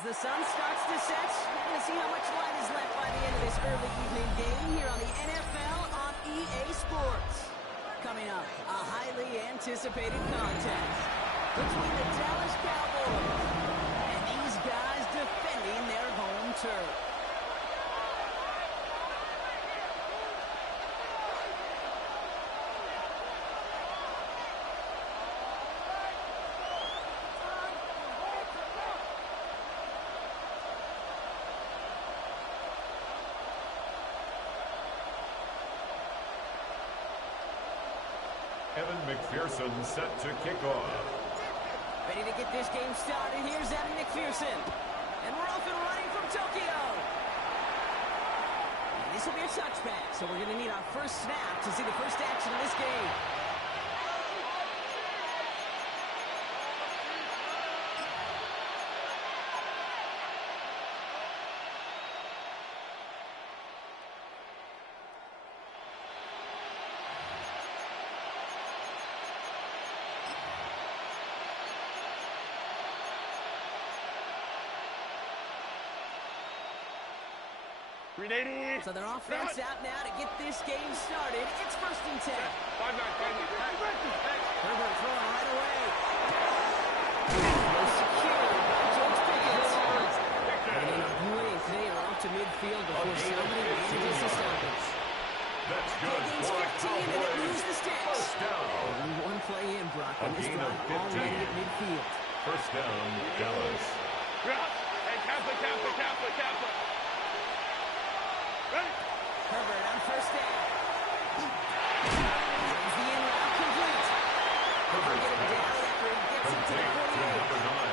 As the sun starts to set, we're going to see how much light is left by the end of this early evening game here on the NFL on EA Sports. Coming up, a highly anticipated contest between the Dallas Cowboys and these guys defending their home turf. Evan McPherson set to kick off. Ready to get this game started. Here's Evan McPherson. And we're off and running from Tokyo. And this will be a touchback, so we're going to need our first snap to see the first action of this game. So their offense out now to get this game started. It's 1st and 10. Herbert throwing right away. Secured by George Pickens. And in a blink, they are up to midfield before somebody manages to stop it. That's good. Pickens 15 and they lose the sticks. First down. Only one play in, Brock, on this drive already at midfield. First down, Dallas. Hey, Kappa. Herbert on first down. Is the in route complete? Herbert get him down after he gets it to the 48. Number 9.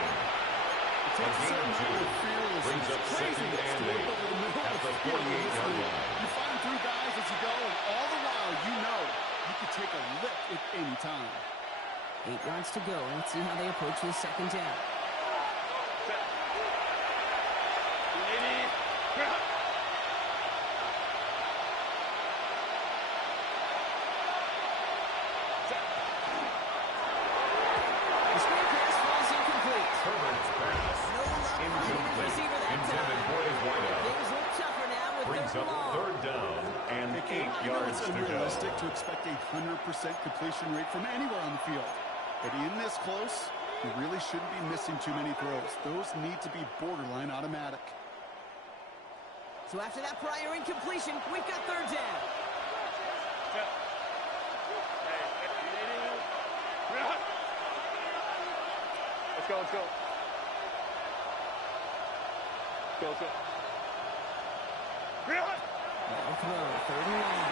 A gain of 2 brings up 2nd and 8 at the 48-yard line. You find through guys as you go, and all the while you know you can take a lick at any time. 8 yards to go. Let's see how they approach this 2nd down. Unrealistic to expect a 100% completion rate from anywhere on the field. But in this close, you really shouldn't be missing too many throws. Those need to be borderline automatic. So after that prior incompletion, we've got 3rd down. Let's go. Now throw, 3rd and long.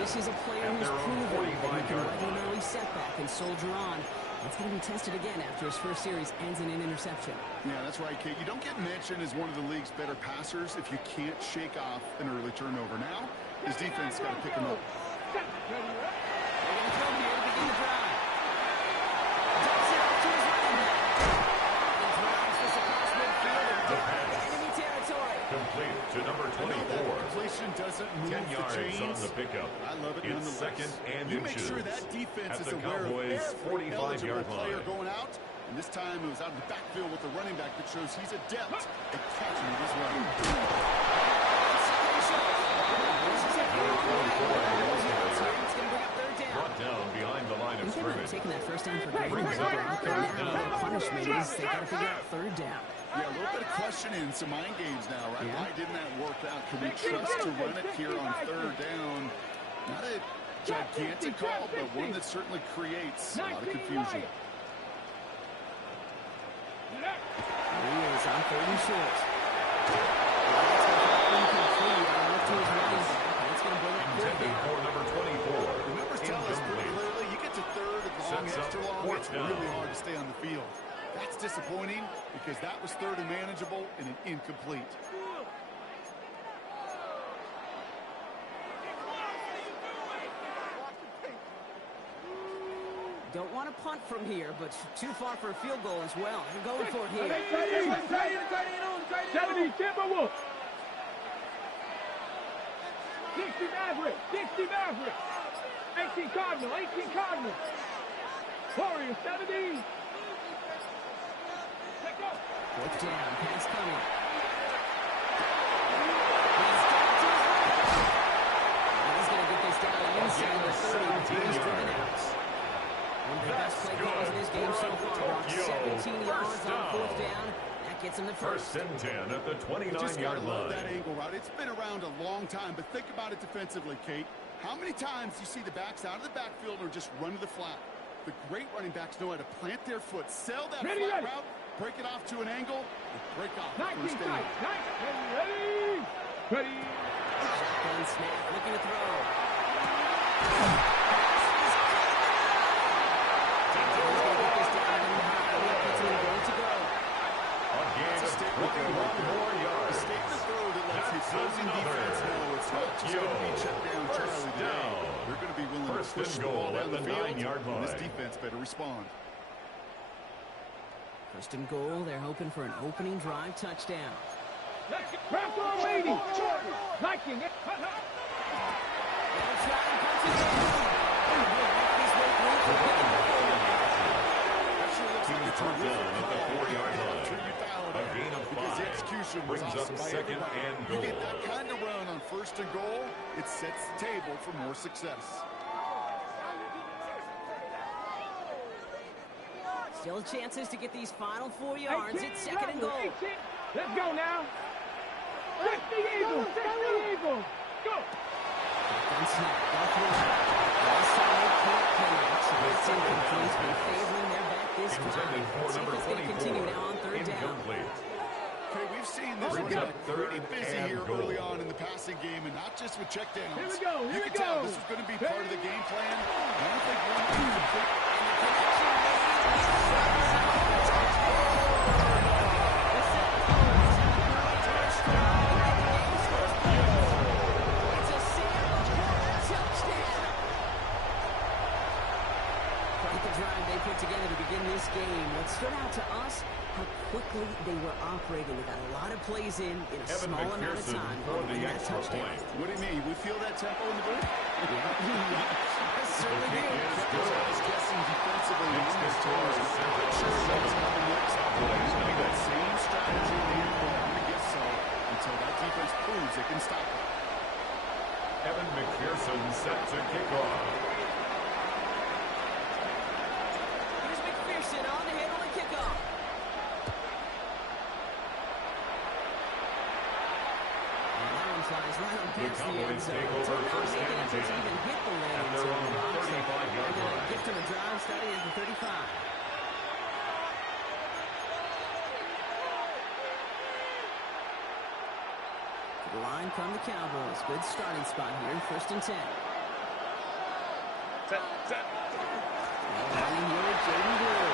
This is a player who's proven that he can weather an early setback and soldier on. That's going to be tested again after his first series ends in an interception. Yeah, that's right, Kate. You don't get mentioned as one of the league's better passers if you can't shake off an early turnover. Now, his defense got to pick him up. They're going to throw here to begin the drive. Dumps it off to his running back. He drives this across midfield and down into enemy territory. Complete to number 24. Completion doesn't move 10 yards the chains. on the pickup. I love it. It's 2nd and you inches. make sure that defense at is the aware Cowboys' of every 45-yard player line. going out. And this time it was out of the backfield with the running back that shows he's adept at catching it as well. Brought down behind the line of scrimmage. Taking that first down for granted. Now the punishment is they got to figure out 3rd down. Yeah, a little bit of questioning, some mind games now, right? Yeah. Why didn't that work out? Can we trust to run it here on 3rd down? Not a gigantic call, but one that certainly creates a lot of confusion. He is on 3rd and short. Incomplete. Look to his running back. That's going to bring up 3rd down. For number 24. The numbers tell us pretty clearly, you get to 3rd and long, extra long, it's really hard to stay on the field. That's disappointing because that was 3rd and manageable and an incomplete. Don't want to punt from here, but too far for a field goal as well. They're going for it here. Maverick, 60 Maverick. 18 Cardinal, 18 Cardinal. Warrior, 70. Let's go. Fourth down, pass coming. He's going to get this down inside the 30. He's driven out. One of the best play calls in this game so far, Brock. 17 yards on fourth down. That gets him the first. First and 10 at the Just gotta 29-yard love line. that angle route. It's been around a long time, but think about it defensively, Kate. How many times do you see the backs out of the backfield or just run to the flat? The great running backs know how to plant their foot, sell that flat route, break it off to an angle, and break off the 19 first down. tight, 19, ready. Shotgun snap, looking to throw. First and goal at the 9-yard line. This defense better respond. First and goal, they're hoping for an opening drive touchdown. Wrap on waiting. Liking it. They'll try and punch it in. Team turns down at the 4-yard line. A gain of 5 brings up second and goal. You get that kind of run on first and goal, it sets the table for more success. Still chances to get these final 4 yards. It's second and goal. Let's go now. 60 Eagles, 60 Eagles. Go. Shotgun snap, go through. Outside, quick catch. It's incomplete, but favoring their back this time. For number Defense going to continue 24, now on third down. incomplete. Okay, we've seen this Brings one up get third pretty busy and here goal. early on in the passing game, and not just with checkdowns. Here we go, here You we can tell go. this was going to be part of the game plan. I don't think one complete. Together to begin this game. What stood out to us, how quickly they were operating. They got a lot of plays in a small amount of time. For the that extra touchdown. point. What do you mean? We feel that tempo in the booth? I certainly do. I was guessing defensively. Makes the score That same strategy in the end, but I'm going to guess so until that defense proves it can stop it. Evan McPherson set to kick off. Here's McPherson on to handle the kickoff. And that one flies right on The past the end Cowboys zone. take over Did not first make an and effort to 10 even hit the at landing their zone. own 35-yard They're going line. to gift him a drive starting at the 35. The line from the Cowboys. Good starting spot here. First and 10. Set. Running here with Jaden Blue.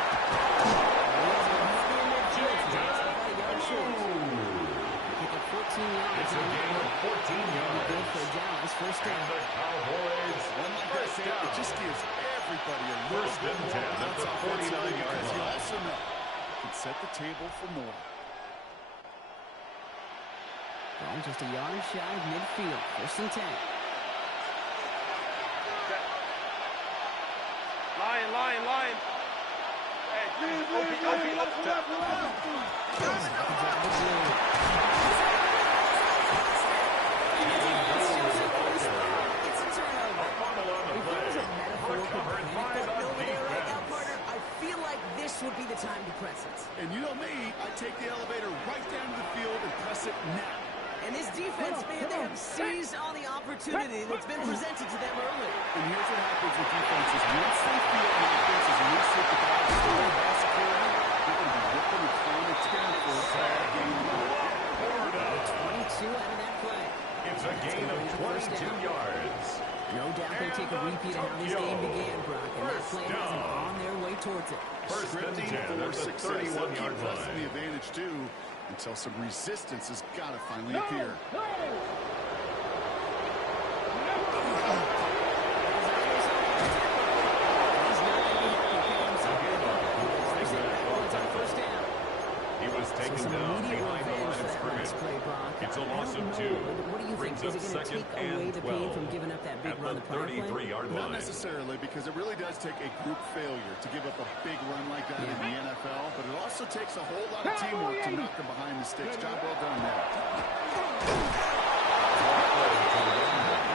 Pick up 14 yards. It's a gain of 14 yards. Good for Dallas. First And down. the Cowboys first down. It just gives everybody a little First bit and more 10 at the bounce offensively 49-yard because you line. also know you can set the table for more. Well, just a yard shy of midfield. First and 10. Line. Hey, Opie, up top. It's a turnover. Fumble on the If play. there's a metaphorical Recovered panic by button the over there right now, defense. partner, I feel like this would be the time to press it. And you know me, I take the elevator right down to the field and press it now. And this defense, man, they have seized on the opportunity that's been presented to them early. And here's what happens with defenses. Once they feel the offense is loose with the ball, still ball security, they're going to be ripping and throwing it down for a bad game. 22 out of that play. It's a gain of 22 yards. No doubt they take a repeat of how this game began, Brock, and that play has them on their way towards it. First and 10 Scripting at for the success. They'll 31-yard keep pressing line. the advantage, too, until some resistance has got to finally appear. He was taken down behind the line of scrimmage. It's a loss of 2. Brings up second second take away and the pain 12 from giving up that big at run the the prior play? 33-yard line. Not necessarily, because it really does take a group failure to give up a big run like that in the NFL, but it also takes a whole lot of teamwork to knock them behind the sticks. Job well done there.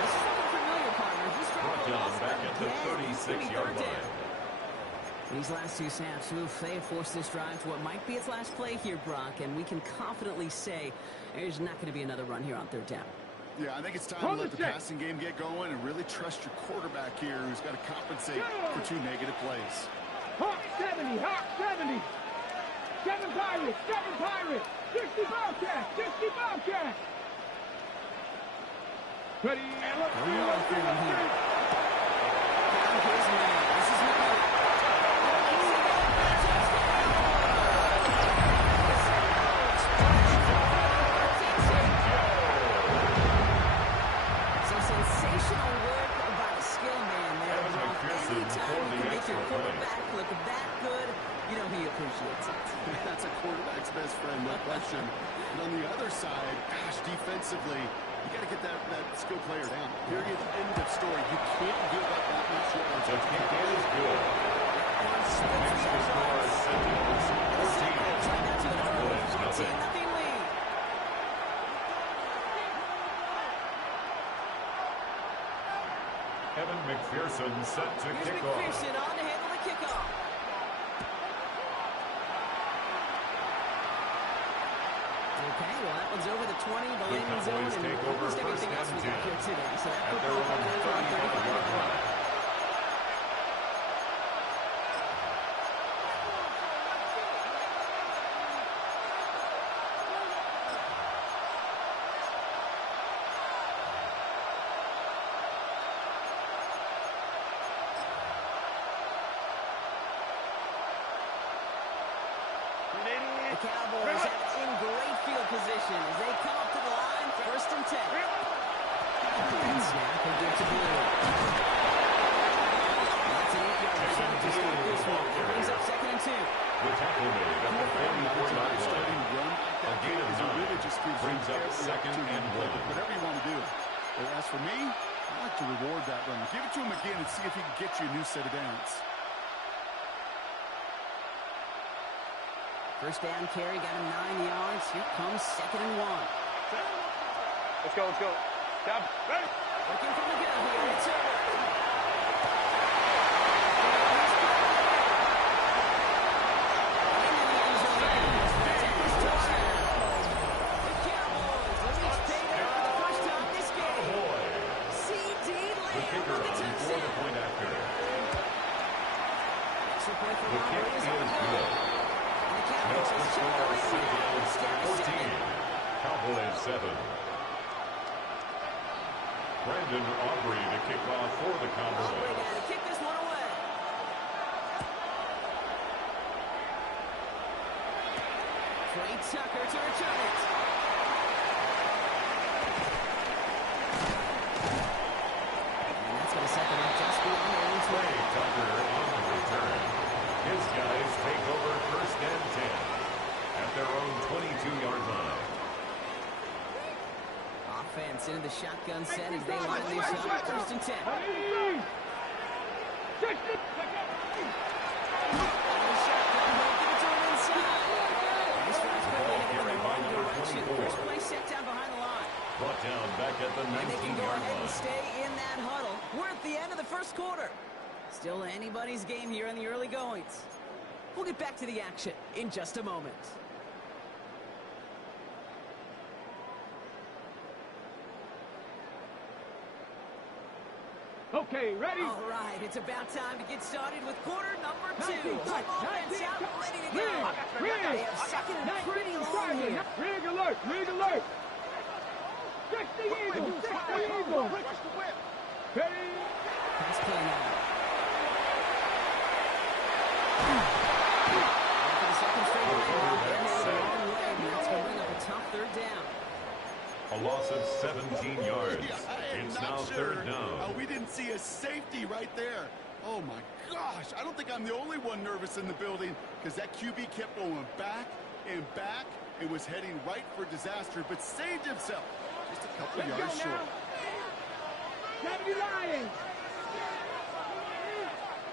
This is looking familiar, partner. He's Brought dropping down off back at the again. 36-yard line. These last two snaps, they have forced this drive to what might be its last play here, Brock, and we can confidently say there's not going to be another run here on third down. Yeah, I think it's time to let the passing game get going and really trust your quarterback here, who's got to compensate for 2 negative plays. Hawk 70, Hawk 70. 7 Pirates, 7 Pirates. 60 Bobcats, 60 Bobcats. Ready, and look. This is sensational work by the skill man there. Anytime you can make your quarterback look that good, you know he appreciates it. That's a quarterback's best friend, no question. And on the other side, gosh, defensively, you got to get that skill player down. Period. End of story. You can't give up that much yards. The kick is good. Makes the score Sentinels 14. Cowboys nothing. lead. Kevin McPherson set to Here's kick off. McPherson on to handle the kickoff. Okay, well, that one's over the 20, the landing zone, Cowboys and take over almost first everything else and we got 10 here today. So that at their football own coming over on 35-yard 35. line. The Cowboys have in great field position as they come up to the line, 1st and 10. And snap will get to Blue. That's an 8-yard return to start this one. It brings up 2nd and 2. The tackle made at the 44-yard line. A gain of 9 brings up 2nd and 1. Whatever you want to do. But as for me, I like to reward that run. Give it to him again and see if he can get you a new set of downs. First down carry, got him 9 yards. Here comes 2nd and 1. Let's go, let's go. Stop. Ready. Looking from the gun here. It's over. Into the end zone. It's touchdown. The Cowboys reach payday for the first time this game. C.D. The Lamb kicker with the on for the touchdown. point after. Extra point for The kick Robert is is on the good. And the Makes Cowboys the will check score the lead. Sentinels It's 14. Cowboys 7. Brandon Aubrey to kick off for the Aubrey Cowboys. got to kick this one away. Trey Tucker to return it. And that's going to set them up just beyond their own Trey 20. Tucker on the return. His guys take over 1st and 10 at their own 22-yard line. Offense into the shotgun set as they line this up. 1st and 10. Ready. 60. First play set down behind the line. Brought down back at the And they can go 19-yard ahead and line. stay in that huddle. We're at the end of the first quarter. Still anybody's game here in the early goings. We'll get back to the action in just a moment. Okay, ready? All right, it's about time to get started with quarter number 2. 19, Home offense 19, out, ready to go. Rig, They have second and pretty long here. Rig alert, rig alert. 60 Eagles, 60 Eagles. Ready? Pass play now. For the second straight play, they're headed the wrong way, and that's going to bring up a tough 3rd down. A loss of 17 yards. Yeah, I am It's not now sure 3rd down. we didn't see a safety right there. Oh, my gosh. I don't think I'm the only one nervous in the building because that QB kept going back and back and was heading right for disaster, but saved himself. Just a couple yards short. 70 Lions.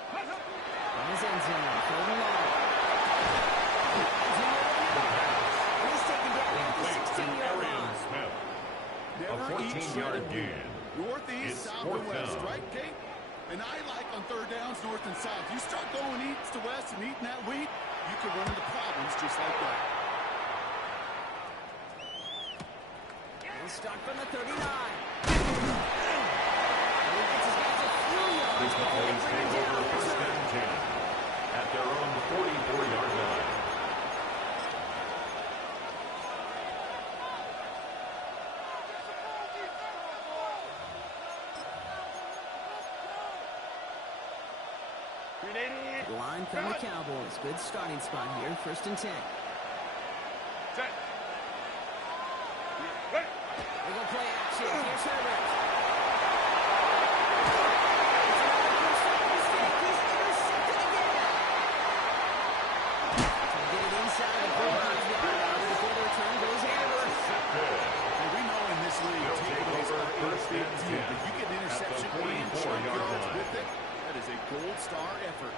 From his end zone, third and long. He's taken down at the 16-yard line. Smith. A Never eat 14-yard shredded gain. Northeast, It's south, fourth and west, down. right, Kate? And I like on third downs, north and south. You start going east to west and eating that wheat, you can run into problems just like that. He'll start from the 39. He gets his guys a few yards. The Cowboys take over first and 10 at their own 44-yard line. Line from the Cowboys. Good starting spot here. First and 10. Set. Ready. They go play action. Here's Herbert. He's intercepted again. So get it inside the 45-yard line before the return goes out. Hey, we know in this league, They'll take takeaways over are a first big and deal, 10 but you get an at the interception and 44-yard short yards line. with it. That is a gold star effort.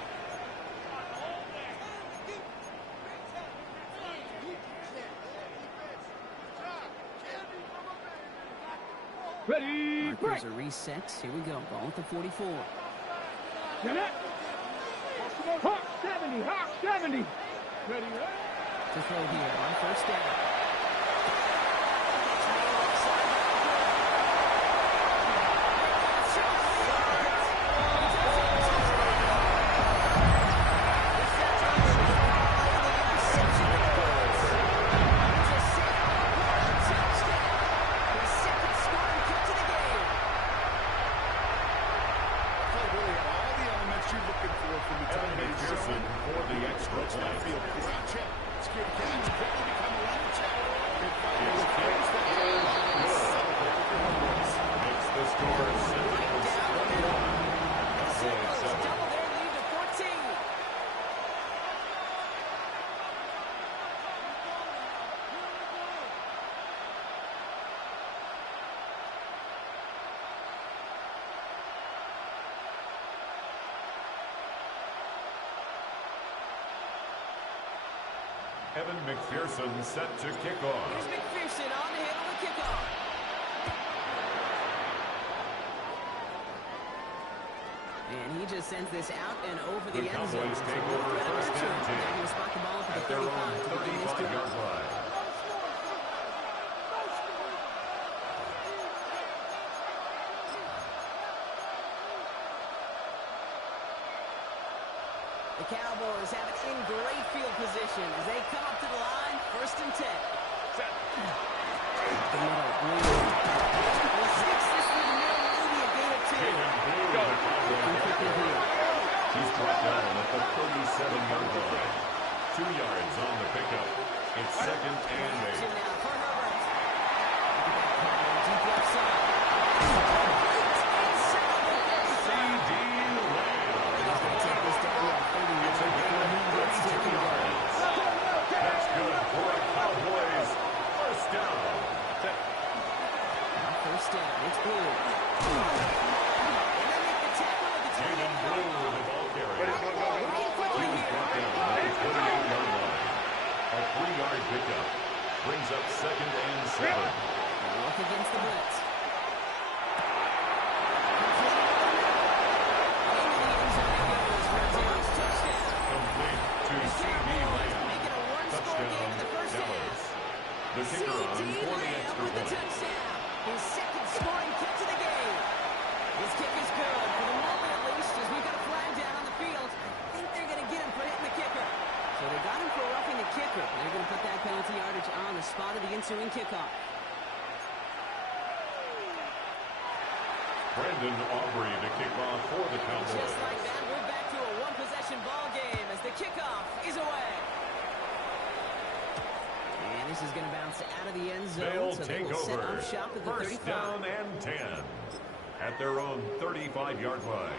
Ready, break. Markers are reset. Here we go. Ball at the 44. Get it. Hawk 70, Hawk 70. Ready, ready. To throw here on first down. For the extra point. Makes the score 7-21. Cowboys 7. Double their lead to 14. Evan McPherson set to kick off. Here's McPherson on the handle of the kickoff. And he just sends this out and over the The end zone. Cowboys So take no over threat of first return. and 10 They're going to spot the ball for the at their own 35 to begin this drive. 35-yard line. The Cowboys have it in great field position as they come up to the line, first and 10. Set. The middle, Blue. Well, six, this is the middle, maybe a gain of two. Tatum Blue, the Cowboys. He's brought down at the 37-yard line. 2 yards on the pickup. It's second and 8. Action now for Herbert. Look at that power, deep left side. C.D. Lamb. He's going to take this down at 30 yards It's a gain before he of gets 32 taken down. yards. That's good for a Cowboys first down. First down, it's Blue. And they make the tackle at the Tatum 28. Blue, the ball carrier. Moving quickly He was here. brought down at the 28-yard line. A 3-yard pickup brings up second and 7. Look against the blitz. Complete to C.D. Lamb. Touchdown, Dallas. The kicker on for the extra with the point. touchdown. His second scoring catch of the game. His kick is good, for the moment at least, as we've got a flag down on the field. I think they're going to get him for hitting the kicker. So they got him for roughing the kicker. They're going to put that penalty yardage on the spot of the ensuing kickoff. Brandon Aubrey to kick off for the Cowboys. Just like that, we're back to a one-possession ball game as the kickoff is away. And this is going to bounce out of the end zone, They'll so they take will set over. up shop at the First 35. down and 10 at their own 35-yard line.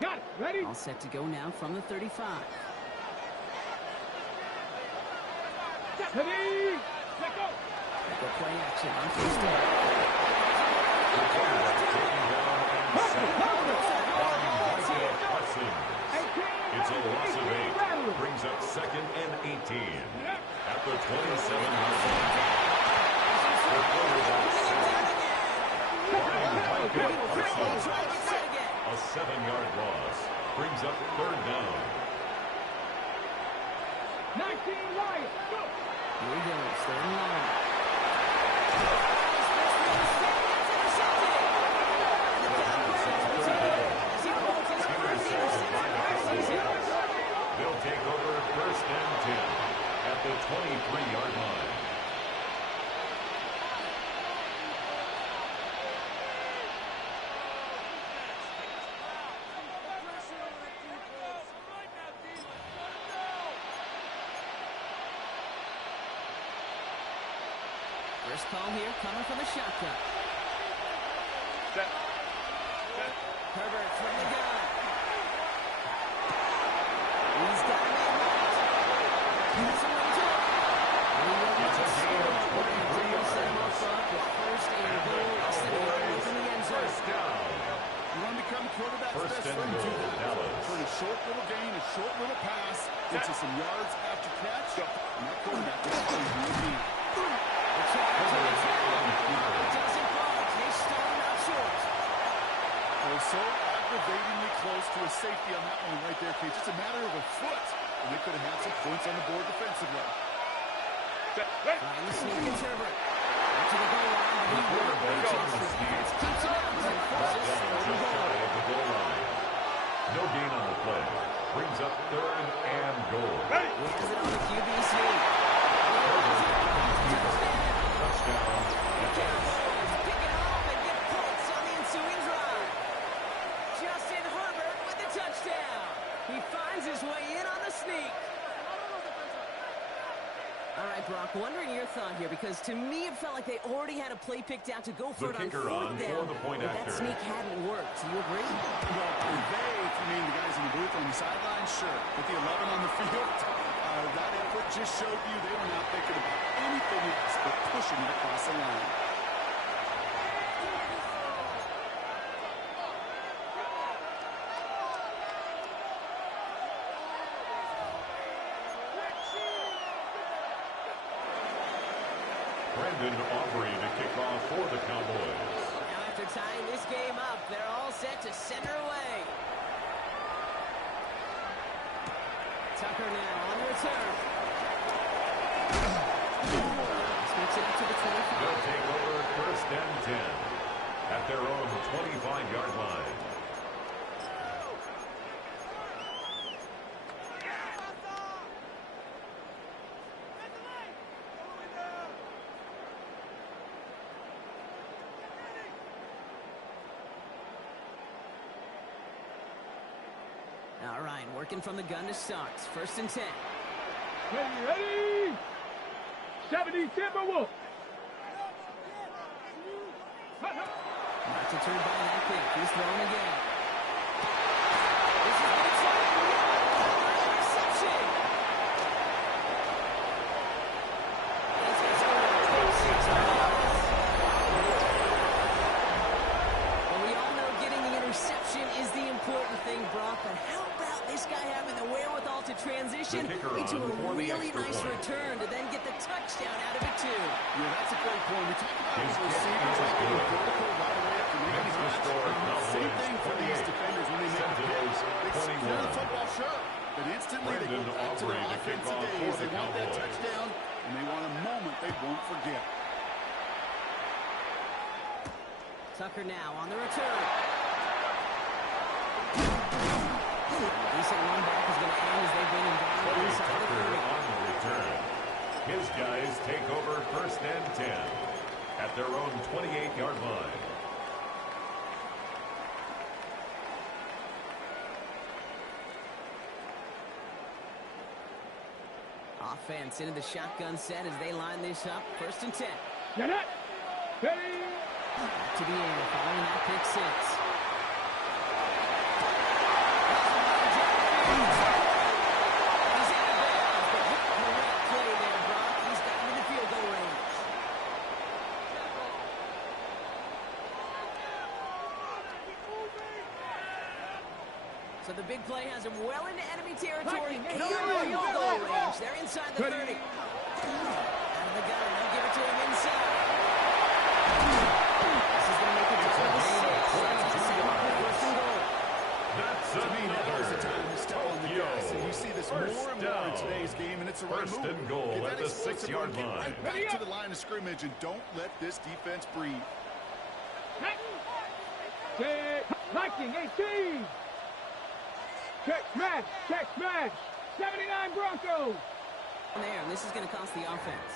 Got it. Ready? All set to go now from the 35. Ready? Let go. The play action on first down. The quarterback taken down and sacked by Michael Parsons. It's a loss of 8. Brings up second and 18. At the 27-yard line. The quarterback sacked by Michael Parsons. A 7-yard loss. Brings up third down. 19 Lions. Go. Here he goes, third and long. They'll take over first and 10 at the 23-yard line. First call here coming from the shotgun. Set. Herbert from the gun. He's got him in right. He's a way to it. It's a gain of 23 yards. Set him up front with first and goal. Less than a yard away from the end zone. First down. You want to become quarterback's First best and friend, do goal, that. Dallas. Turn a short little gain, a short little pass into some yards after catch, and that quarterback is going to do again. The charge on the tackle. It doesn't budge. They start him out short. They're so aggravatingly close to a safety on that one right there, Kate. Just a matter of a foot, and they could have had some points on the board defensively. Set. Ready? Trying to sneak in Herbert. Out to the goal line, but he won't reach it. The defense keeps him out and forces Down third just and shy goal. of the goal line. No gain on the play. Brings up third and goal. Ready? Wins it on the QB sneak. Touchdown. Cowboys pick it off and get points on the ensuing drive. Justin Herbert with the touchdown. He finds his way in on the sneak. All right, Brock, wondering your thought here, because to me it felt like they already had a play picked out to go for it on kicker fourth on down, for the point but that after. sneak hadn't worked. Do you agree? Well, they, if you mean the guys in the booth on the sideline, sure. With the 11 on the field, that effort just showed you they were not thinking about anything else but pushing it across the line. Brandon Aubrey to kick off for the Cowboys. Now after tying this game up, they're all set to center away. Tucker now on the return. Switch it up to the 25. They'll take over first and 10 at their own 25-yard line. All right, working from the gun to start. First and 10. Ready? 70 Timberwolves. Not deterred by that pick. He's throwing again. This is what it's like. Interception. This is over 26 yards. Well, we all know getting the interception is the important thing, Brock, but how about this guy having the wherewithal to transition into a really nice return to then get the touchdown out of it, too? Yeah, that's a great point. We talked about His those kick receivers is like being good. vertical right away after making Men's the score, catch. Same Cowboys thing for these 28. defenders when they make a Sentinels, pick. They secure the 21. football, sure, but instantly they Brandon go back to Aubrey their to kick offensive off for days. the They want that Cowboys. touchdown, and they want a moment they won't forget. Tucker now on the return. Decent run back is going to end as they bring him down Cody inside the Tucker 30. on the return. His guys take over first and 10 at their own 28-yard line. Offense into the shotgun set as they line this up. First and 10. Get it. Ready? Back to the air following that pick six. So the big play has him well into enemy territory. Hey, Field goal range. They're inside the 30. Out of the gun. They'll give it to him inside. This is going to make it to the 6. That's the second first and goal. That's Now's the another time to step on the gas. And you see this more and more in today's game, and it's a right First move. and goal Get at that the explosive 6-yard run, get line. right back to the line of scrimmage, and don't let this defense breathe. Hiking 18. Check smash. Check smash. 79 Broncos. There, and this is going to cost the offense.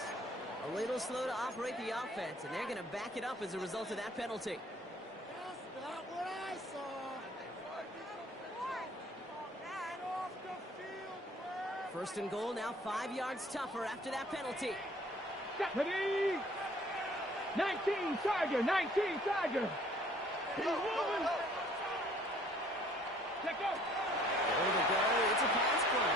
A little slow to operate the offense, and they're going to back it up as a result of that penalty. That's not what I saw. Get off the field, bro. First and goal, now 5 yards tougher after that penalty. Stephanie. 19 Tiger. 19 Tiger. He's moving. Check out. There we go. It's a pass play.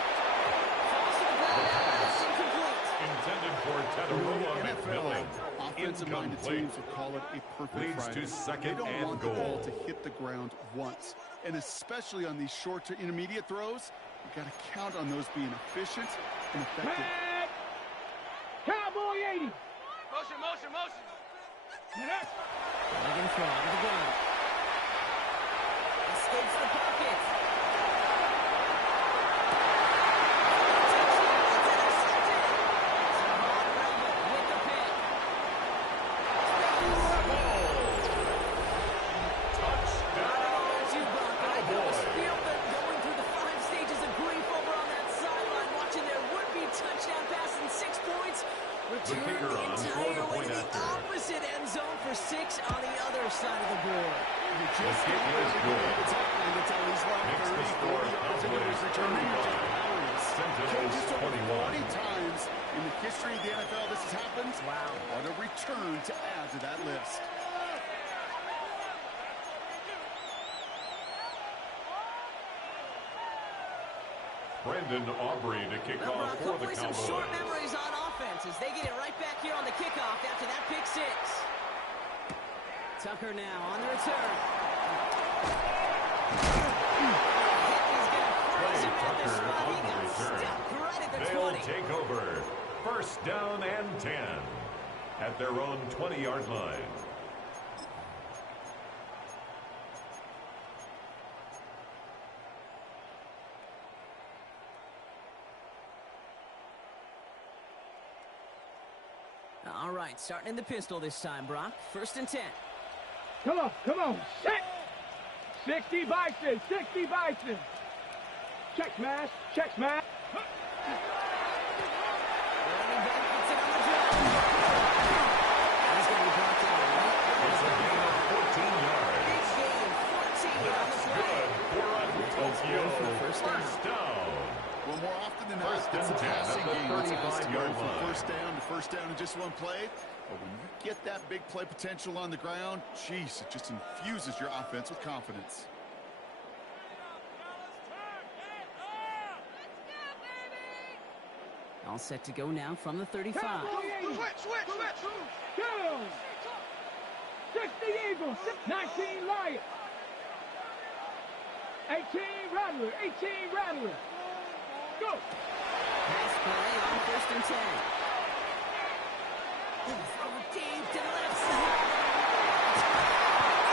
Falls to the ground. That's incomplete. Intended for Teteru on McMillan. Offensive-minded teams would call it a perfect Leads Friday. to second They don't and want the ball goal. to hit the ground once. And especially on these short to intermediate throws, you got to count on those being efficient and effective. Pat. Cowboy 80. Motion, motion, motion. Yes. Leg in front of the gun. Escapes the pocket. With the pick. Two Broncos feel them going through the 5 stages of grief over on that sideline, watching their would-be touchdown pass in 6 points. Return kicker the on for entire the way point to the after. opposite end zone for 6 on the other side of the board. You The just kick can't is good. It's happening until he's run Makes the 30, score 40 yards into his Cowboys return. You're just 31. powerless. Sentinels Just over 21. 40 times in the history of the NFL this has happened. Wow. What a return to add to that list. Brendan Aubrey to kick Well, off Broncos for the play some short Cowboys. memories on offense as they get it right back here on the kickoff after that pick 6. Tucker now on the return. He's going to freeze him at the Tucker spot. He on the got return. stuck right at the They'll 20. take over. First down and 10 at their own 20-yard line. All right, starting in the pistol this time, Brock. First and 10. Come on, come on. Set. 60 Bison, 60 Bison. Check smash, check smash. Running back gets it on the drive. He's going to be brought down right there. It's a gain of 14 yards. Big gain, 14 on the That's play. good for a Tokyo for first down. first down. Well, more often than not, First it's a and 10 at passing the game that's asked to go 35-yard from line. first down to first down in just one play. But when you get that big play potential on the ground, geez, it just infuses your offense with confidence. All set to go now from the 35. Cowboy 80. Switch, switch, switch. Go. 60 Eagles, 19 Lions. 18 Rattler, 18 Rattler. Go. Pass play on first and 10. Throw deep to the left side.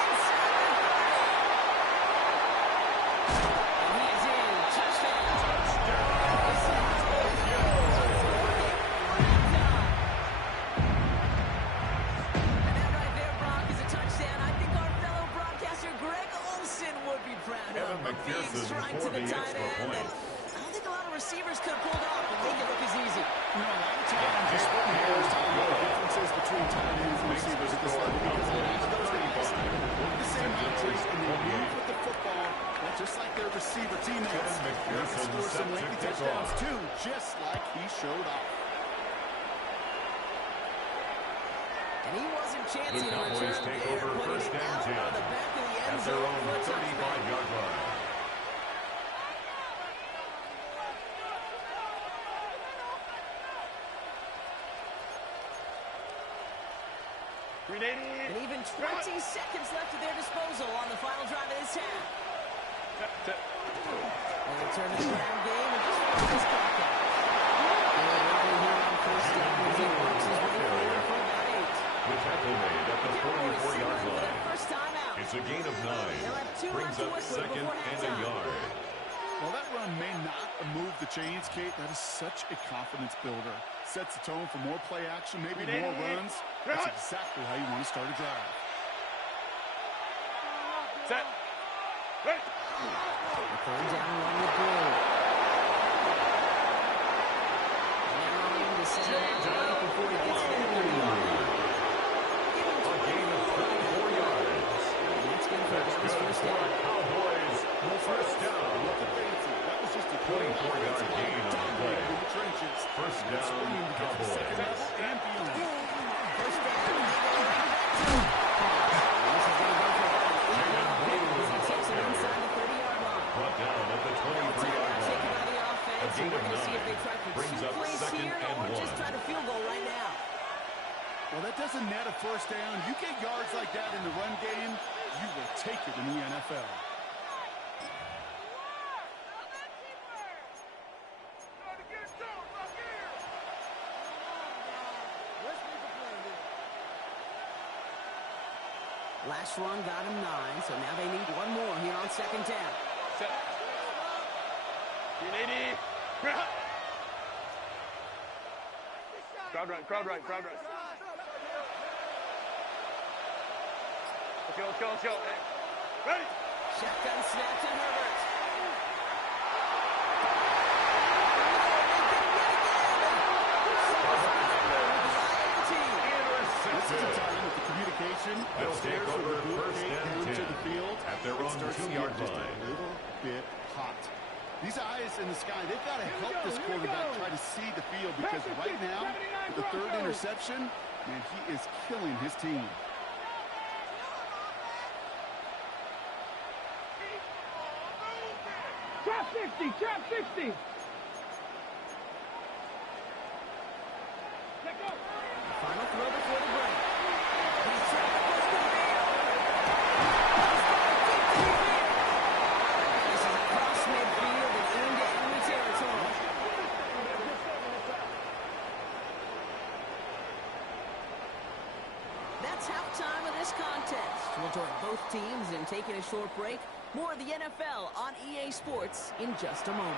Inside the 30. And he is in. Touchdown. And that right there, Brock, is a touchdown. I think our fellow broadcaster Greg Olson would be proud of. Evan A big McPherson strike for to the the tight extra end. point. And I don't think a lot of receivers could have pulled off and make it look as easy. No, I'm just spending years talking about the differences between tight ends and receivers at this level because a lot of those guys work the same mantras and they move with the football, well, just like their receiver teammates. Kevin They can McPherson score set some to lengthy kick touchdowns off. too, just like he showed off. And he wasn't The chancing to Cowboys return take there, over putting first it and out 10 on the back of the end at their zone own for a touchback. 35-yard line. And even 20 seconds left at their disposal on the final drive of this half. And they turn to the ground game and just this contact. Early here on first down as he works his way forward for about 8. The tackle made at the 44-yard line. First time out. It's a gain of 9. They'll have 2 Brings left to up work with second before and a halftime. yard. Well, that run may not move the chains, Kate. That is such a confidence builder. Sets the tone for more play action, maybe more runs. That's exactly how you want to start a drive. Set. Ready. Third down run with Bull. Allowing to set it out right before he gets to the 30-yard line. A gain of 34 yards. And that's going to put his first down. Cowboys, first down. That was just a 24-yard gain on the play. in the trenches. First down, Cowboys. And beyond. First down. This is going to go for about 8 yards as he takes it inside the 30-yard line. Brought down at the 23-yard Taken line. by the offense, and we're going to see if they try for Brings 2 up plays second here and or just 1. try to field goal right now. Well, that doesn't net a first down. You get yards like that in the run game, you will take it in the NFL. Last run got him 9, so now they need one more here on second down. Set. 380. Crowd right, crowd right, crowd right. Let's go. Hey. Ready. Shotgun snap to Herbert. This is a time with the communication. They'll take over first and 10 to the field at their own 2-yard just line. a little bit hot. These eyes in the sky, they've got to help this quarterback try to see the field because right now, with the third interception, man, he is killing his team. Trap 60, trap 60. Let go. Final throw before the break. He's trapped across the field. This is across midfield and into enemy territory. That's halftime of this contest. We'll join both teams in taking a short break. More of the NFL on EA Sports in just a moment.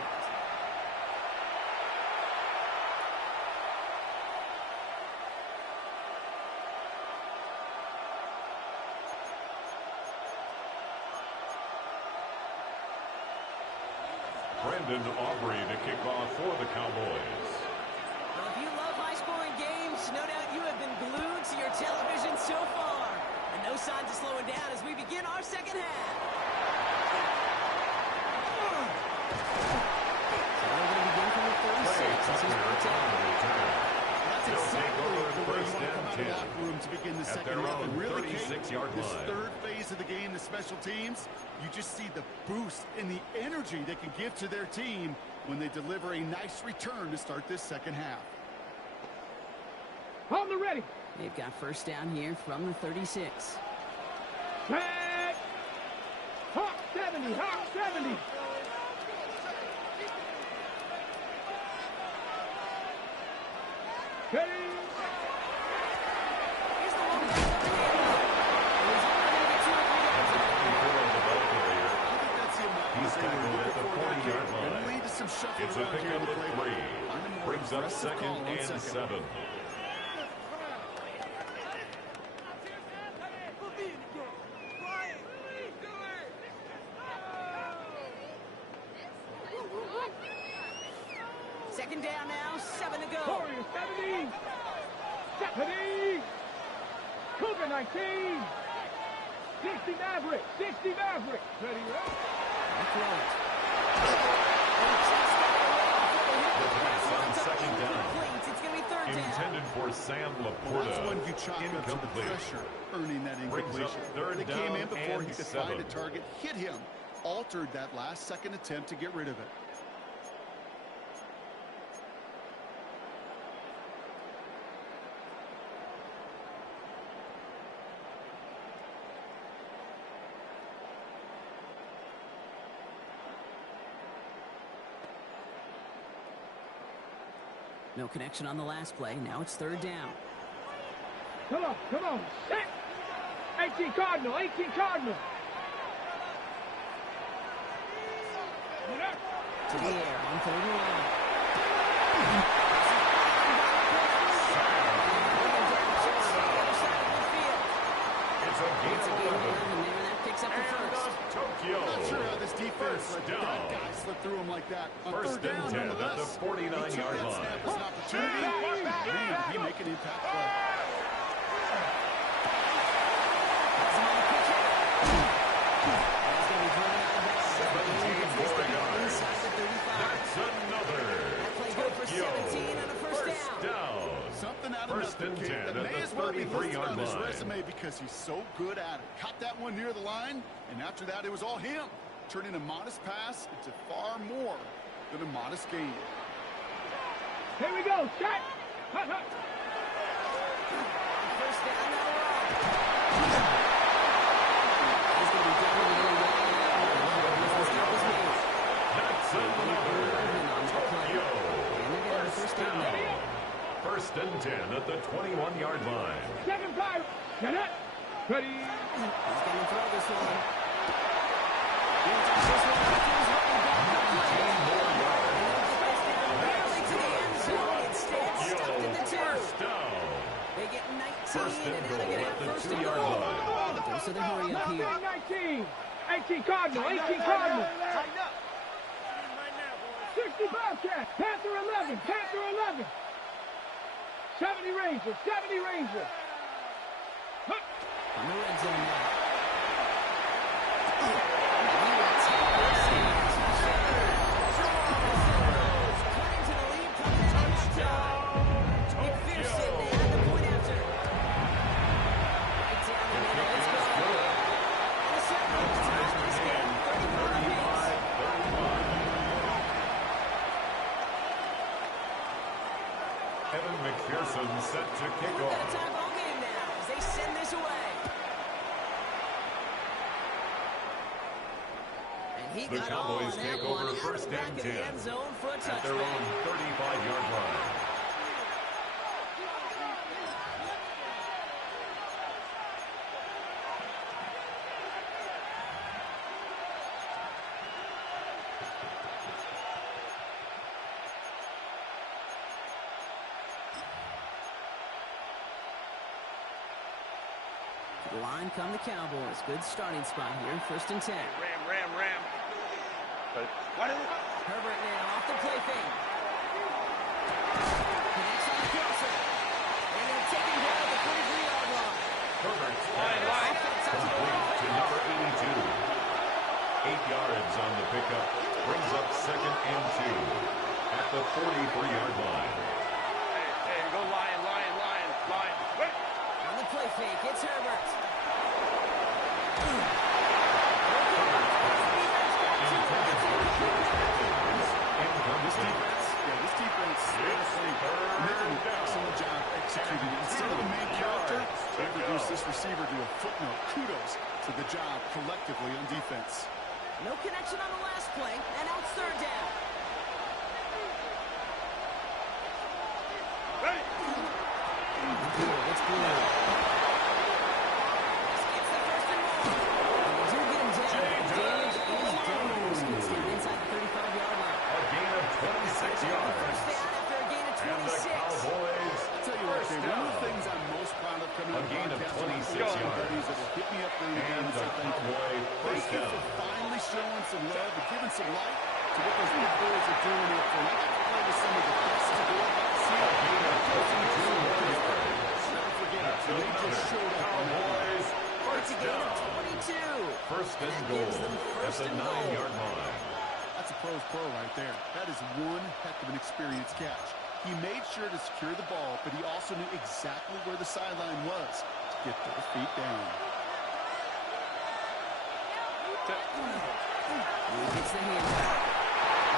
Brendan Aubrey to kick off for the Cowboys. Well, if you love high-scoring games, no doubt you have been glued to your television so far. And no signs of slowing down as we begin our second half. So we're going to begin from the 36 as he's brought down. That's They'll take exactly over the way you first want to and come out of 10 the locker room to begin the at second their half. own And really, Kate, 36-yard this line. third phase of the game, the special teams, you just see the boost and the energy they can give to their team when they deliver a nice return to start this second half. Hold the ready. They've got first down here from the 36. Set. Hawk 70, Hawk 70. Ready. Here's the one back over here. He's only going to get 2 or 3 yards on it. Before the ball carrier, I think that's the amount He's they were tackled at looking the for that 40-yard game. line. And lead to some shuffle it's a around here in pickup the of play. 3. Find a more Brings up aggressive second call on and second. 7. Second down now, 7 to go. Warriors 70. 70. Cougar 19. 60 Maverick. 60 Maverick. Ready, right? Throw it. The pass on second down. It's going to be third down. Intended for Sam Well, Laporta. that's when you chalk up to the Incomplete. pressure, earning that Brings up incompletion. third They came in down before and he could 7. find a target, hit him, altered that last second attempt to get rid of it. No connection on the last play. Now it's third down. Come on, come on. Set. 18 Cardinal, 18 Cardinal. To the air on third and long. It's a gain of 11. There, that picks up the first. Tokyo. Not sure how this defense let First that down. guy slip through him like that. On First third down, and 10 at the nonetheless, 49-yard he took that line. snap as an opportunity. Man, did he make an impact play. That's another. Tokyo. First down. Something out of First and nothing, 10 kid, at that may the as well be listed 33-yard on his line. resume because he's so good at it. Caught that one near the line, and after that, it was all him. Turning a modest pass into far more than a modest gain. Here we go. Set. Hut, hut. First down, now we're on. He's going to be down with a little yellow now. That's another. Tokyo. First down now. First and 10 at the 21-yard line. Second time. Get it. Ready. He's going to throw this one. He'll touch this one back to his running back. Complete. Barely to the end zone. Instead, stuck in the two. First down. They get 19, First and and now goal they get at a the first and 2-yard goal. line. So they hurry up here. 19. 18 Cardinal, 18 Cardinal. 60 Bobcat. Panther 11, Panther 11. 70 Ranger, 70 Ranger. Huh. On the red zone now. Cutting to the lead, coming out of halftime. McPherson, they had the point after. Right down the middle, let's go. And a set goes to tie this game, 35 apiece. Evan McPherson set to kick We've got a off. tie ball game now as they send this away. And he The got all Cowboys on that take one over out first of the back and of the 10 end zone for a at their own touchdown. 35-yard line. The line come the Cowboys. Good starting spot here, first and 10. Ram. But what is it? Herbert now off the play fake. Connects on the crosser. And they'll take him down at the 43-yard line. Herbert's Line. pass complete to number 82. 8 yards on the pickup. Brings up second and 2 at the 43-yard line. Hey, go line. Wait. On the play fake, it's Herbert. This defense making an excellent job executing it. Instead of the main character, they reduced this receiver to a footnote. Kudos to the job collectively on defense. No connection on the last play, and now it's third down. Ready. It's blue. It's the first and more. And they do get him down. Damage is done. He's getting inside the 35-yard line. A gain of 26 yards. First down after a gain of And the 26. Cowboys I'll tell you what, Dave, one of the things I'm most proud of coming A out of gain of broadcasting 26 with yards. buddies that will hit me up during the game And and the say thank you. Cowboy first Thank you down. for finally showing some love and giving some light to what those big boys are doing up there. I got to play with some of the best to go about to see A it. gain of 22 yards. Never forget it. That's They just another showed up on that one. Cowboys It's first a gain of down. 22. First and That goal gives them at first the and goal. 9-yard line. That's a pro's pro right there. That is one heck of an experienced catch. He made sure to secure the ball, but he also knew exactly where the sideline was to get those feet down. He gets the handoff.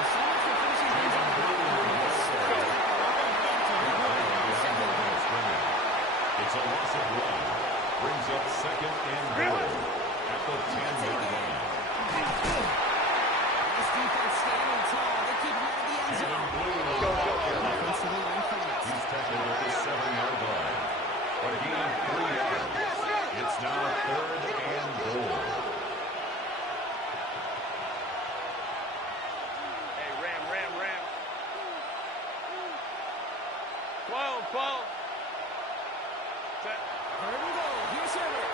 So much for finishing things on the It's a loss of 1. Brings up second and goal at the 10-yard line. This defense standing tall. They keep him out of the end zone. Blue. Offense to the line tackle at the 7-yard line. A gain of 3 yards. It's now 3rd and goal. Hey, Ram. 12. Set. 3rd and goal. Here's Herbert.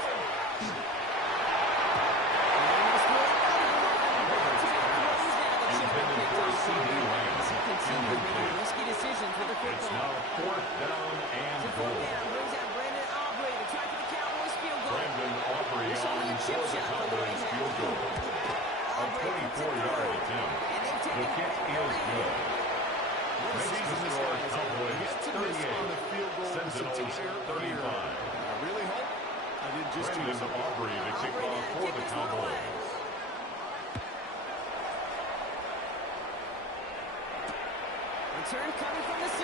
Intended for C.D. Lamb. Incomplete. Risky decisions with the It's football. now 4th down and goal. Brings out Brandon Aubrey to try for the Cowboys field goal. Brandon Aubrey It's only on a chip for the shot from the Cowboys right field goal. A 24-yard attempt. The kick is good. Makes the score Cowboys 38. Sentinels 35. I really hope I didn't just use Brandon Aubrey to kick off for the Cowboys. Return coming from the 6.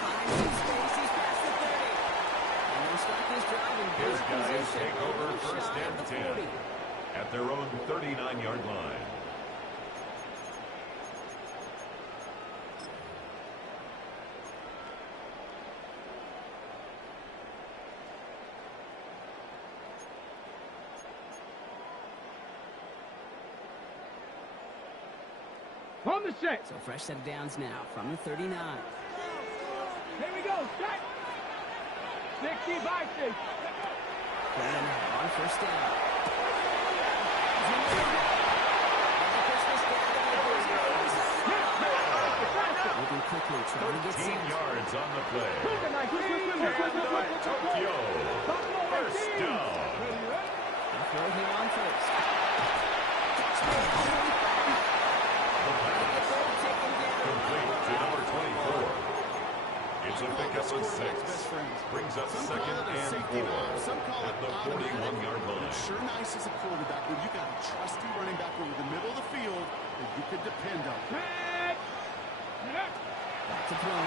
Finds some space. He's past the 30. And they'll start this drive in His good guys position. take over Just 1st shy of and the 10 40. at their own 39-yard line. On the 6. So fresh set of downs now from the 39. Here we go. Set. 60 by 6. Brandon on 1st down. Moving quickly, trying to get 13 set. yards on the play. Quick, Tokyo. 1st down. They'll throw here on 1st. Complete to number 24. It's a pickup of 6. Brings up Some 2nd call it a and safety 4 valve, some call at it the automatic. 41-yard But line. it's sure nice as a quarterback when you got a trusty running back over the middle of the field that you could depend on. Back to throw.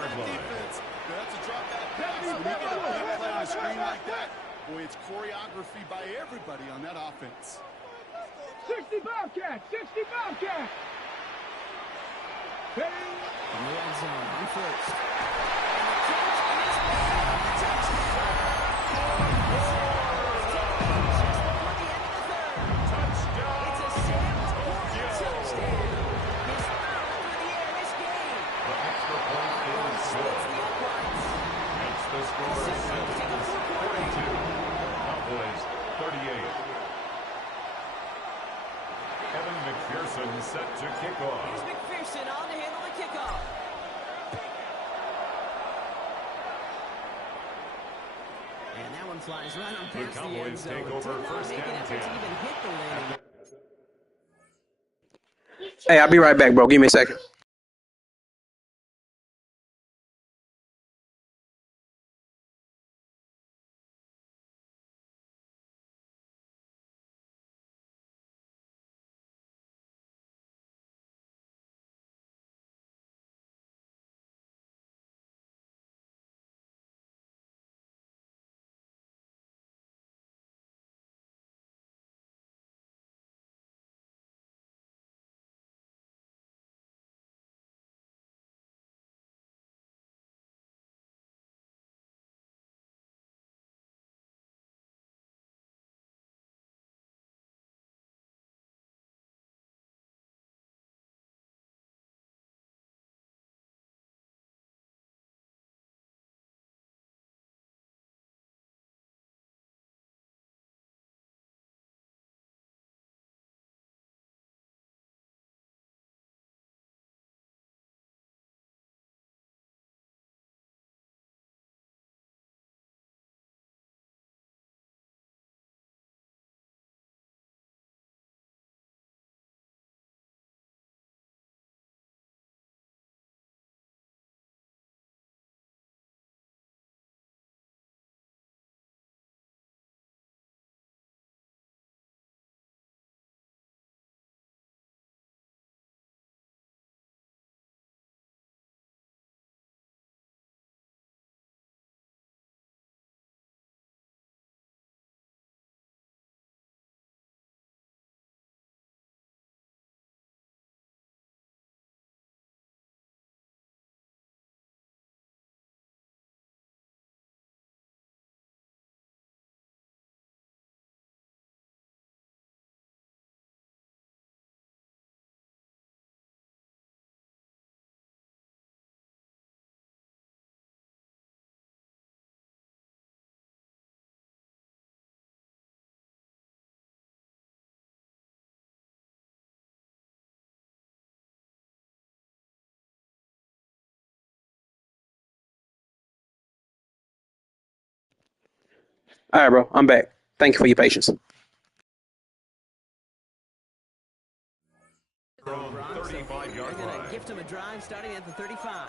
That's a drop back pass. When you get a big play on a screen like that, boy, it's choreography by everybody on that offense. 60 Bobcat. 60 Bobcat. In the end zone on 1st. The score is Sentinels 42. Cowboys 38. Evan McPherson set to kick off. Here's McPherson on to handle the kickoff. And that one flies right on The past the end Cowboys zone. take over Did not 1st make an and effort to 10. even hit the landing. Hey, I'll be right back, bro. Give me a second. All right, bro. I'm back. Thank you for your patience. From 35-yard They're going line. to gift him a drive starting at the 35.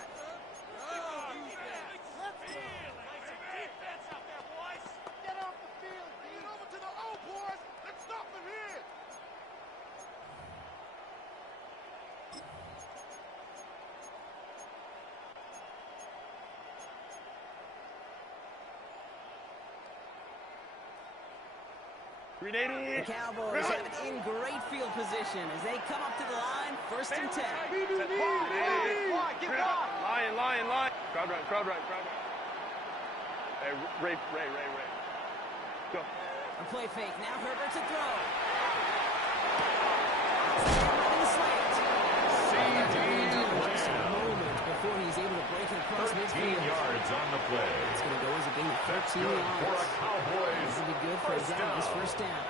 The Cowboys have it in great field position as they come up to the line, 1st and 10. Lion. Crowd right. Hey, Ray. Go. A play fake. Now Herbert's a throw. In the slant. Just a moment before he's able to break it across 13 midfield. yards on the play. It's going to go as a gain of 13 Good for yards. a Cowboys. This will be good for a guy's first down.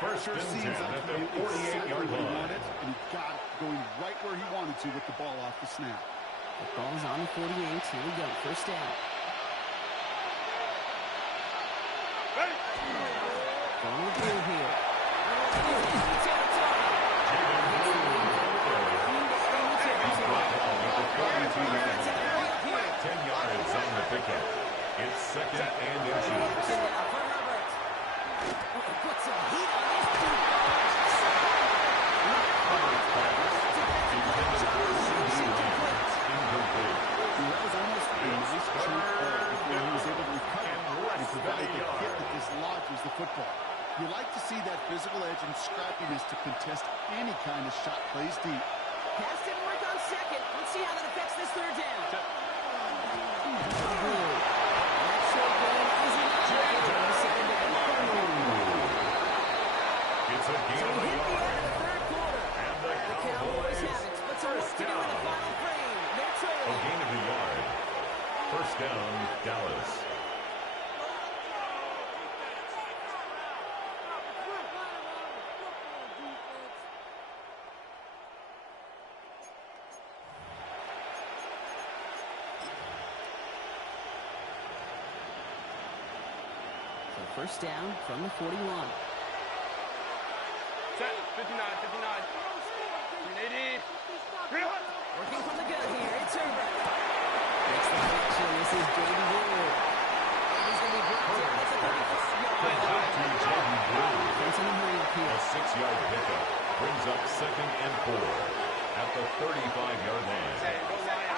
First Sure and seems 10 like at the he knew exactly 48-yard what he line. wanted, and he got it, going right where he wanted to with the ball off the snap. The ball's on the 48. Here we go. First down. Going through here. He's brought home at the 42-yard line. 10 yards on the pickup. It's second and inches. Put some heat on this dude. Hubbard's pass. Intended for C.D. Lamb. Incomplete. That was almost a nice chunk ball before he was able to recover and provide the hit that dislodges the football. You like to see that physical edge and scrappiness to contest any kind of shot plays deep. Pass didn't work on second. Let's see how that affects this third down. It's a gain of a Hit the yard. end of the third quarter. And the Cowboys Cowboys have it, but some work to do in the final frame. They're a trailing. gain of a yard. First down, Dallas. So first down from the 41. Set. 59. 380. Working from the gun here. It's Herbert. Makes the connection. This is Jaden Blue. And he's going to be brought down at the 35-yard line. To Jaden Blue. Defense in the hurry up here. A 6-yard pickup brings up second and 4 at the 35-yard line. Hey, go Lion.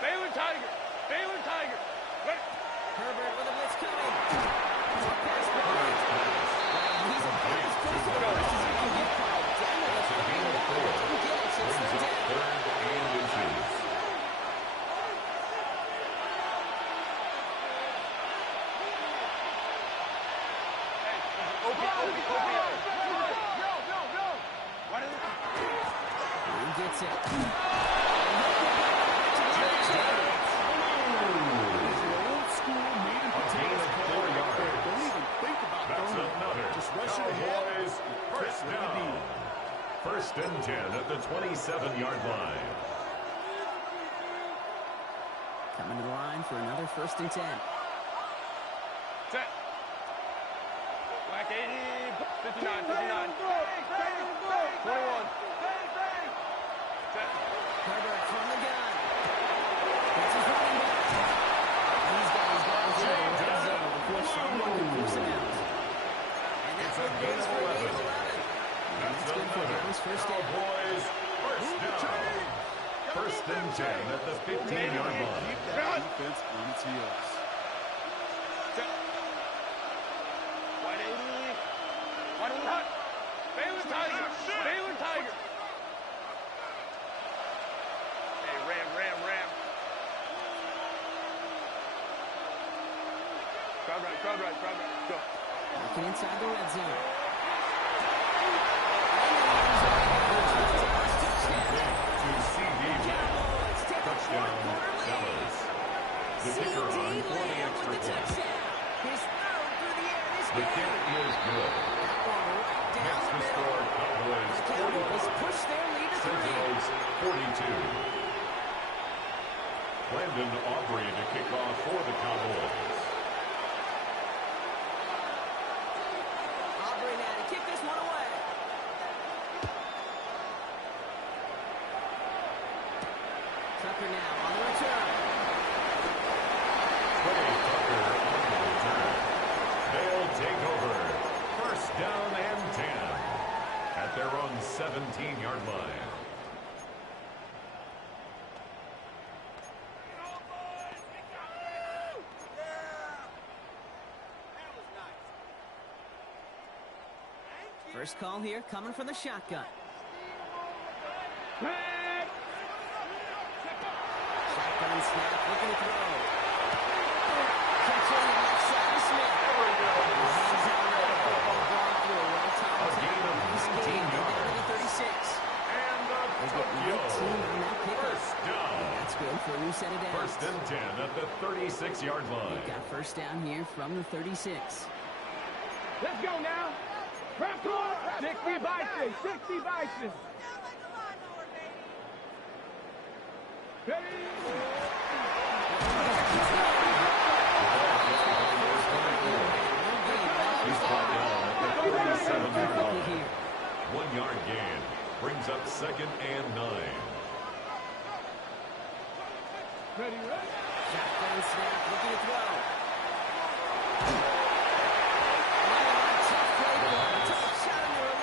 Baylor Tiger. Herbert with a blitz coming. Pass Bryant. He's a pass close to the first as he can get called down to the It's a gain of 4. Didn't get it, so it's Brings third up down. 3rd and inches. He gets it. Old school made him A gain of 4 yards. Don't even think about That's throwing it. another. Just rush it ahead. Cowboys first down. First and 10 at the 27-yard line. Coming to the line for another first and 10. Set. Black 80. 59. 21. Set. Herbert from the gun. That's his running back. These guys got into the red zone before someone could force him out. And that's what gain goes of for a gain 11. of 11. That's That's good for another. Dallas first down. Cowboys first down. First and 10 at the 15-yard line. Keep that defense on its heels. Set. White 80. White 80 hot. Baylor Tiger. Hey, Ram. Crowd right. Go. Working inside the red zone. To C.D. Cowboys take a Touchdown, fourth-quarter lead. Dallas. The kicker on for the Lamb extra with the point. touchdown. His third through the air this The game. kick is good. Right down Makes the the middle. score Cowboys The 40. Cowboys push their lead to 3. Sentinels 42. Brandon Aubrey to kick off for the Cowboys. Aubrey now to kick this one away. Tucker now on the return. Trey Tucker on the return. They'll take over. First down and 10 at their own 17-yard line. First call here coming from the shotgun. Shotgun snap, looking to throw. Catch on the left side of Smith. Hands on the football ball through. A gain of 19 yards. Down to the 36. And the They get 19 on that pickup. first down. That's good for a new set of downs. First and 10 at the 36-yard line. They've got first down here from the 36. Let's go now. Press on. 60 Bison. 60 Bison. Ready? He's brought down at the 37-yard line. 1-yard gain brings up second and 9. Ready, ready? Shotgun snap, looking to throw.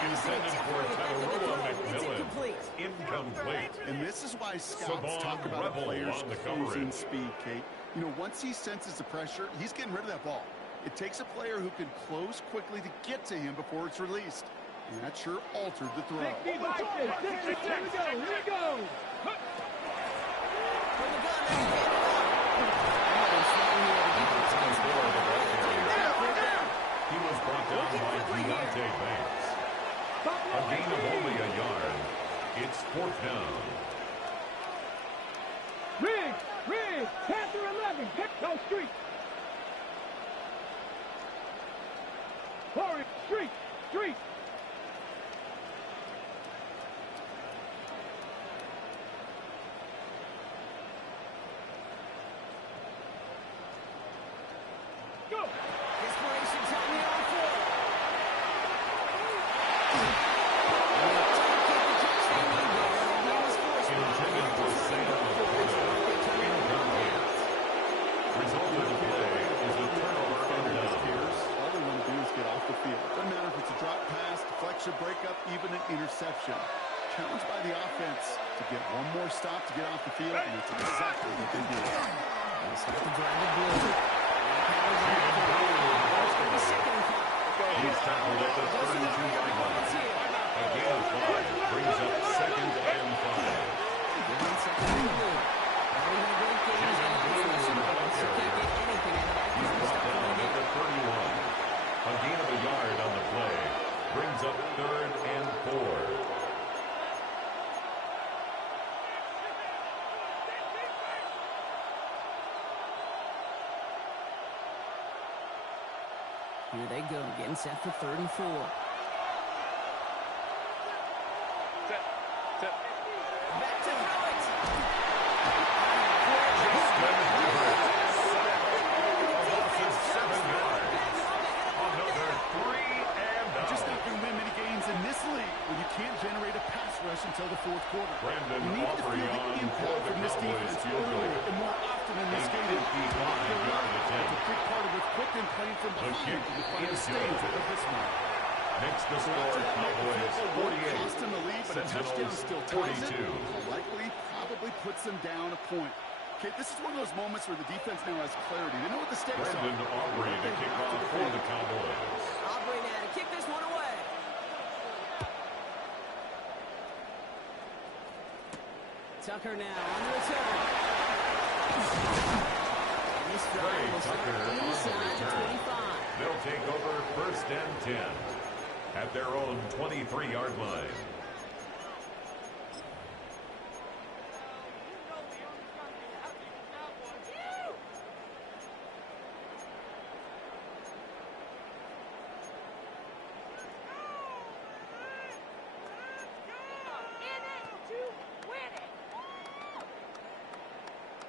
Intended for Tadarua McMillan. Incomplete. And this is why scouts Savon talk about a Rebel player's on the closing coverage. speed, Kate. You know, once he senses the pressure, he's getting rid of that ball. It takes a player who can close quickly to get to him before it's released. And that sure altered the throw. 60 Bison. 60. Here we go. Here we go. From the gun, they hand it He was brought down by Deontay Banks. A gain of only a yard. It's fourth down. Riggs. Panther 11. Go street. Hurry. Street. Go. Desperation time here on fourth. Intended for Sam Laporta. Incomplete. Result of the play is a turnover and down. All they want to do is get off the field. Doesn't matter if it's a drop pass, deflection, breakup, even an interception. Challenged by the offense to get one more stop to get off the field, and it's exactly what they did. Start to drive the blue. He's tackled at the 32-yard line. A gain of 5 brings up second and 5. He's brought down at the 31. A gain of a yard on the play brings up third and 4. Here they go, getting set for 34. Set. Back to throw it. Losses 7 yards. Another 3 and You're just not out. going to win many games in this league when you can't generate a pass rush until the fourth quarter. Brandon You need to Aubrey feel on the for impact the from this Cowboys defense field goal. earlier and more often in this A game. 55-yard It's a attempt. big part of what's put them playing from The behind kick in the final is stage good. of this one. Makes the score Cowboys 48. Lost in the lead, but a touchdown Sentinels still ties it. 42. Likely, probably puts them down a point. Okay, this is one of those moments where the defense now has clarity. They know what the stakes Brandon are. Aubrey to kick off for the Cowboys. Aubrey now to kick this one away. Tucker now on the return. And this drive Trey will start Tucker on the inside the return. 25. They'll take over first and 10 at their own 23-yard line.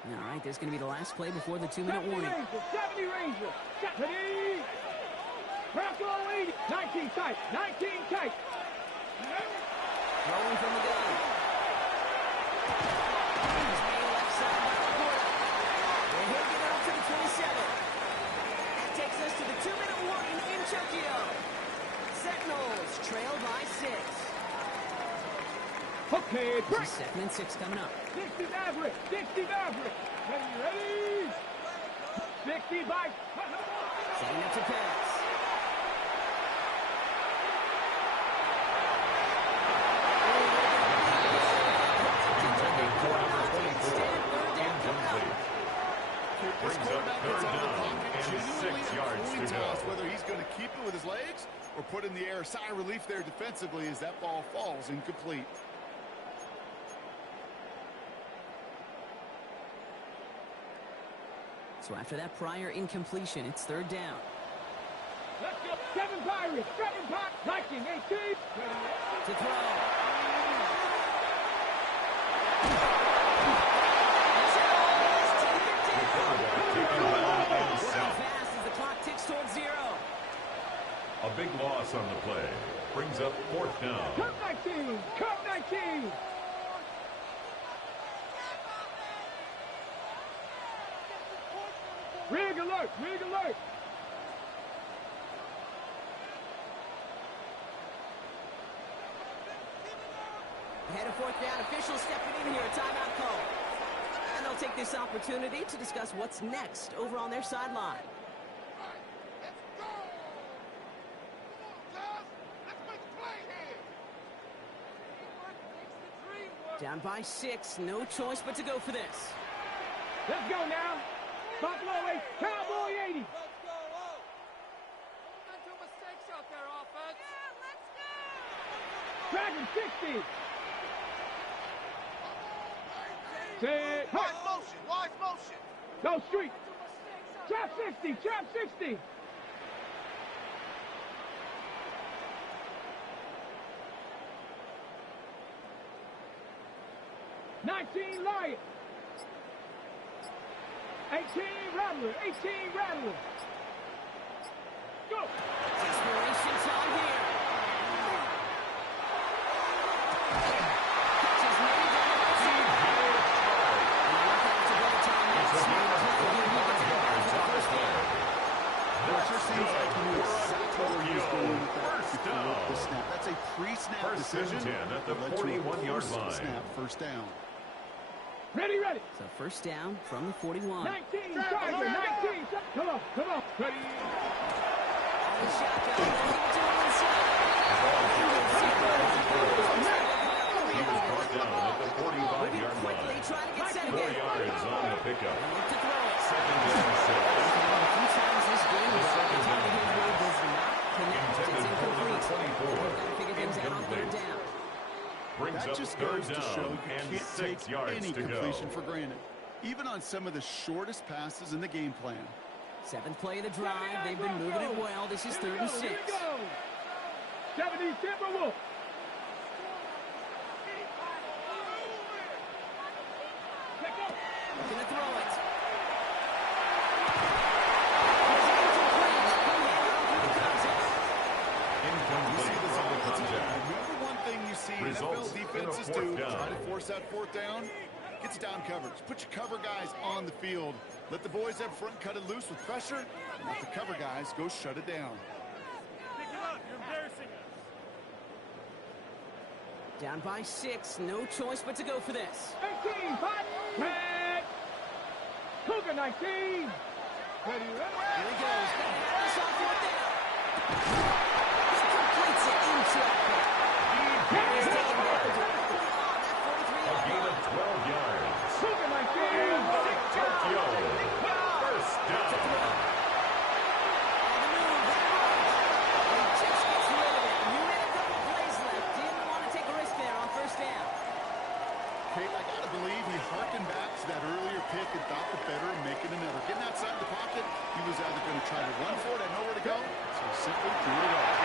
All right, there's going to be the last play before the 2-minute warning. 70 Ranger. 70. Bronco 80. 19 tight. 19 tight. Rolling from the gun. He's made left side by the quarter. And he'll get it up to the 27. That takes us to the 2-minute warning in Tokyo. Sentinels trail by 6. Okay, break. 2nd and 6 coming up. 60 Maverick. 60 Maverick. Ready. 60 bike. Setting up to pass. Brings up 3rd down and 6 yards to go. Whether he's going to keep it with his legs or put in the air. Sigh of relief there defensively as that ball falls incomplete. So after that prior incompletion, it's 3rd down. Let's go. 7 Pirates. 7 Pirates. Viking 18. To throw. Fast as the clock ticks towards 0. A big loss on the play. Brings up 4th down. Come 19. Come 19. Rig alert. Rig alert. Ahead of 4th down, officials stepping in here, a timeout call. And they'll take this opportunity to discuss what's next over on their sideline. Down by 6, no choice but to go for this. Let's go now. Buffalo 8, Cowboy 80. Let's go. Don't make no mistakes out there, offense. Yeah, let's go. Dragon 60. Set. Wide motion. Wide motion. Go street. Trap 60. Trap 60. $19 Lion. 18 Rattler. 18 Rattler. Go. Desperation time here. Catches made down the right side. And they're not going to go to timeout. It sure seems like he knew exactly where he was going with that before the snap. That's a pre-snap 1st decision. and 10 at the that led to a 41-yard line. Snap, 1st down. Ready, ready. So 1st down from the 41. 19, Tiger, 19. Come on, come on. Ready. The shotgun, they'll leave it to him inside. He was brought down at the 45-yard Quickly line. trying to get set 4 again. yards on the pickup. And look to throw it. 2nd and 6. A few times this game, the second target down. his way does not connect. It's Intended for number incomplete. 24. Got to figure things out on 3rd Incomplete. down. Brings That up just 3rd goes to show down you and can't 6 take yards any to go. completion for granted, even on some of the shortest passes in the game plan. 7th play of the drive. They've been moving it well. This is 3rd and 6. Here we go. 70 Timberwolf. Looking to throw it. Incomplete from the contact. Remember one thing you see Results NFL in a defenses 4th do, down. try to force that 4th down, gets down coverage. Put your cover guys on the field. Let the boys up front cut it loose with pressure, and let the cover guys go shut it down. Pick him up. You're embarrassing us. Down by 6. No choice but to go for this. 18, 5, red. Cougar 19. Ready, ready. Here he goes. This on 4th down. He completes it in traffic. He's taken down directly on that 43-yard A gain line. of 12 yards. Cougar 19. Tokyo. 1st down. On the move, that right. And he just gets rid of it. You had a couple plays left. Didn't want to take a risk there on 1st down. Craig, I gotta believe he harkened back to that earlier pick and thought the better of making another. Getting outside the pocket, he was either going to try to run for it and nowhere to go, so he simply threw it away.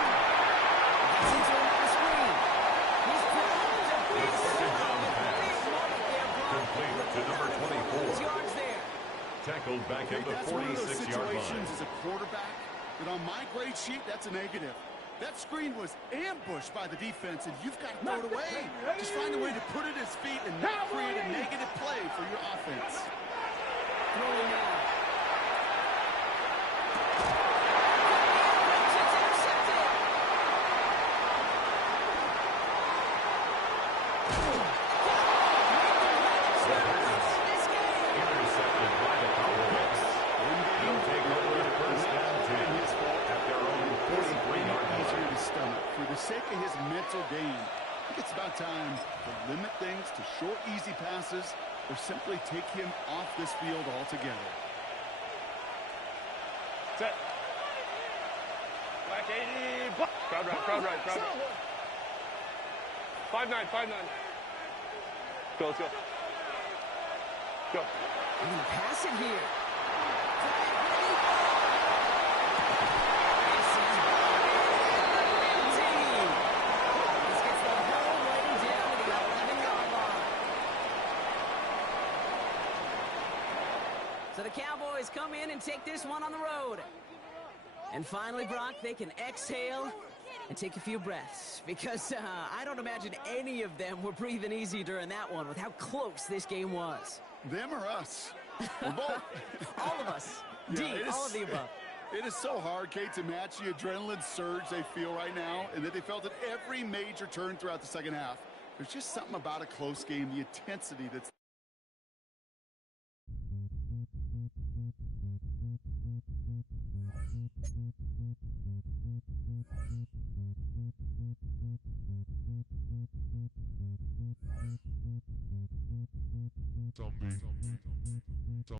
near the That's one of those 46-yard situations line. as a quarterback that on my grade sheet, that's a negative. That screen was ambushed by the defense, and you've got to throw it away. Just find a way to put it at his feet and not create a negative play for your offense. Throwing now. Intercepted by the Cowboys. They'll take over the first down 10 at their own 43-yard Easier line. to stomach. For the sake of his mental game, I think it's about time to limit things to short, easy passes or simply take him off this field altogether. Set. Black 80. Crowd right, crowd right, crowd right. 5-9, 5-9. Go, let's go. Go. And he pass it here. This is empty. This gets the whole way down to the 11-yard line. So the Cowboys come in and take this one on the road. And finally, Brock, they can exhale and take a few breaths. Because I don't imagine any of them were breathing easy during that one with how close this game was. Them or us? We're both. All of us. Yeah, D, all of the above. It is so hard, Kate, to match the adrenaline surge they feel right now and that they felt at every major turn throughout the second half. There's just something about a close game, the intensity that's Zombie.